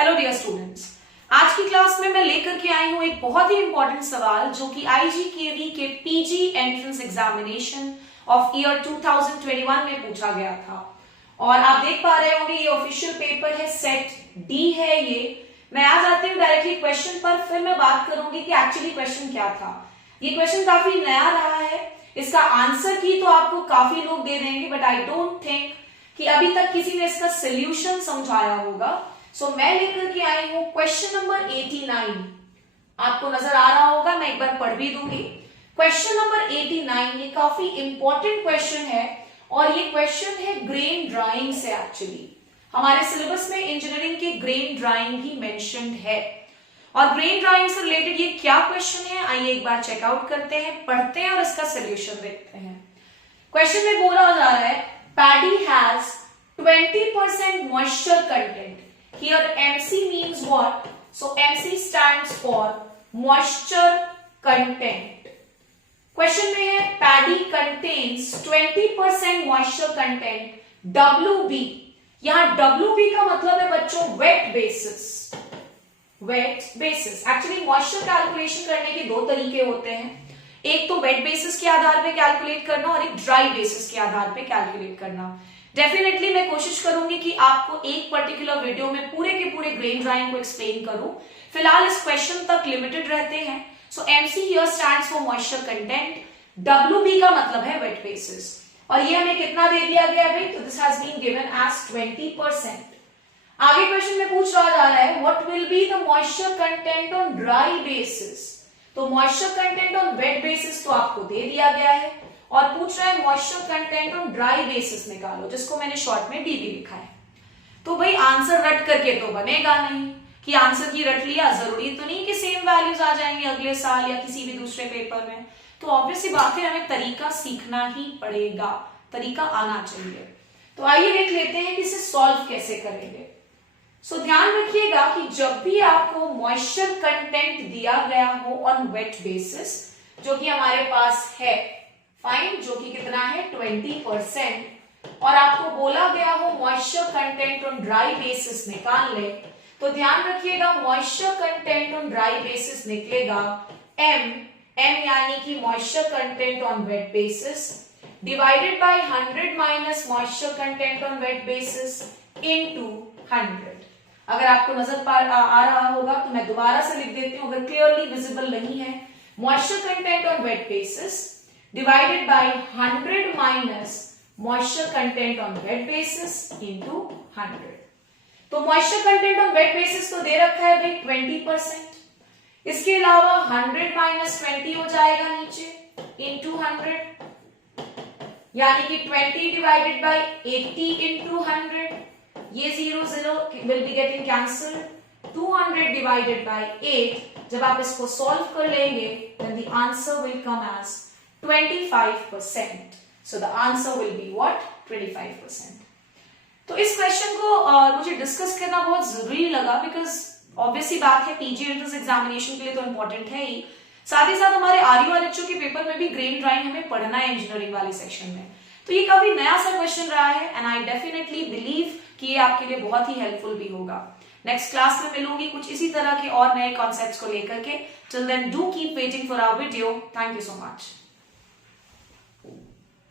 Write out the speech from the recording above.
Hello dear students, आज की class में मैं लेकर के आई हूं एक बहुत ही इंपॉर्टेंट सवाल जो कि आईजीकेवी के PG entrance examination of year 2021 में पूछा गया था। और आप देख पा रहे होंगे ये ऑफिशियल पेपर है, सेट डी है ये। मैं आ जाती हूँ डायरेक्टली क्वेश्चन पर, फिर मैं बात करूंगी कि एक्चुअली क्वेश्चन क्या था। ये क्वेश्चन काफी नया रहा है, इसका आंसर की तो आपको काफी लोग दे देंगे, बट आई डोंट थिंक कि अभी तक किसी ने इसका सोल्यूशन समझाया होगा। सो मैं लेकर के आई हूं क्वेश्चन नंबर 89। आपको नजर आ रहा होगा, मैं एक बार पढ़ भी दूंगी। क्वेश्चन नंबर 89 ये काफी इंपॉर्टेंट क्वेश्चन है और ये क्वेश्चन है ग्रेन ड्राइंग से। एक्चुअली हमारे सिलेबस में इंजीनियरिंग के ग्रेन ड्राइंग भी मेंशन्ड है और ग्रेन ड्राइंग से रिलेटेड ये क्या क्वेश्चन है, आइए एक बार चेकआउट करते हैं, पढ़ते हैं और इसका सोल्यूशन देखते हैं। क्वेश्चन में बोला जा रहा है paddy has 20% moisture content. Here MC means what? So MC stands for moisture content. Question में है paddy contains 20% moisture content WB। यहाँ WB का मतलब है बच्चों wet basis। wet basis actually moisture calculation करने के दो तरीके होते हैं, एक तो वेट बेसिस के आधार पे कैलकुलेट करना और एक ड्राई बेसिस के आधार पे कैलकुलेट करना। डेफिनेटली मैं कोशिश करूंगी कि आपको एक पर्टिकुलर वीडियो में पूरे के पूरे ग्रेन ड्राइंग को एक्सप्लेन करूं। फिलहाल इस क्वेश्चन तक लिमिटेड रहते हैं। सो MC here stands for moisture content, WB का मतलब है वेट बेसिस और ये हमें कितना दे दिया गया भाई, तो this has been given as 20%। आगे क्वेश्चन में पूछ रहा जा रहा है what will be the moisture content on dry basis. तो moisture content on wet basis तो आपको दे दिया गया है और पूछ रहा है moisture content on dry basis निकालो, जिसको मैंने शॉर्ट में डीबी लिखा है। तो भाई आंसर रट करके तो बनेगा नहीं कि आंसर की रट लिया, जरूरी तो नहीं कि सेम वैल्यूज आ जाएंगे अगले साल या किसी भी दूसरे पेपर में। तो ऑब्वियस सी बात है, हमें तरीका सीखना ही पड़ेगा, तरीका आना चाहिए। तो आइए देख लेते हैं कि इसे सॉल्व कैसे करेंगे। सो ध्यान रखिएगा कि जब भी आपको मॉइस्चर कंटेंट दिया गया हो ऑन वेट बेसिस, जो कि हमारे पास है फाइन, जो कि कितना है 20%, और आपको बोला गया हो moisture content on dry basis निकाल ले, तो ध्यान रखिएगा moisture content on dry basis निकलेगा m यानी कि moisture content on wet basis divided by 100 minus moisture content on wet basis into 100। अगर आपको नजर आ रहा होगा तो मैं दोबारा से लिख देती हूं, अगर क्लियरली विजिबल नहीं है, moisture content on wet basis divided by 100 minus moisture content on wet basis into 100। तो moisture content on wet basis तो दे रखा है भाई 20%, इसके अलावा 100 minus 20 हो जाएगा नीचे into 100, यानी कि 20 divided by 80 into 100, ये 0 will be getting cancelled। 200 divided by 8, जब आप इसको सॉल्व कर लेंगे then the answer will come as 25%। So the answer will be what? 25%। तो इस क्वेश्चन को मुझे डिस्कस करना बहुत जरूरी लगा, बिकॉज ऑब्वियसली बात है पीजी एंट्रेंस एग्जामिनेशन के लिए तो इंपॉर्टेंट है ही, साथ ही साथ हमारे आरयू और एचओ के पेपर में भी ग्रेन ड्राइंग हमें पढ़ना है इंजीनियरिंग वाले सेक्शन में। तो ये काफी नया सा क्वेश्चन रहा है एंड आई डेफिनेटली बिलीव कि ये आपके लिए बहुत ही हेल्पफुल भी होगा। नेक्स्ट क्लास में मिलूंगी कुछ इसी तरह के और नए कॉन्सेप्ट्स को लेकर के। Till then do keep waiting for our video. Thank you so much.